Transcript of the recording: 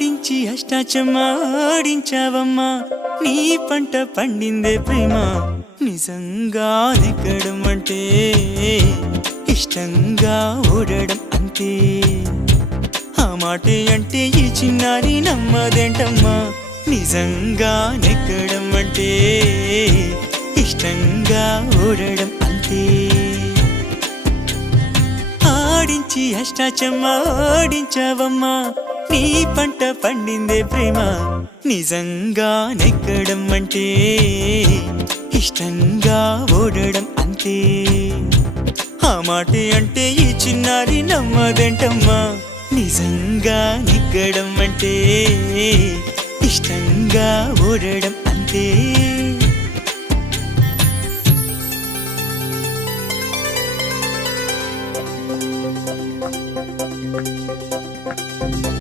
ఆడించి అష్టాచమ్మా ఆడించావమ్మా నీ పంట పండిందే ప్రేమ నిజంగా నెగ్గడం అంటే ఇష్టంగా ఓడడం అంతే ఆ మాటే అంటే ఈ చిన్నారి నమ్మదేంటమ్మా నిజంగా నెగ్గడం అంటే ఇష్టంగా ఓడడం అంతే ఆడించి అష్టాచమ్మా ఆడించావమ్మా నీ పంట పండిందే ప్రేమ నిజంగా నెగ్గడం అంటే ఇష్టంగా ఓడడం అంతే ఆ మాటే అంటే ఈ చిన్నారి నమ్మదేంటమ్మా నిజంగా నెగ్గడం అంటే ఇష్టంగా ఓడడం అంతే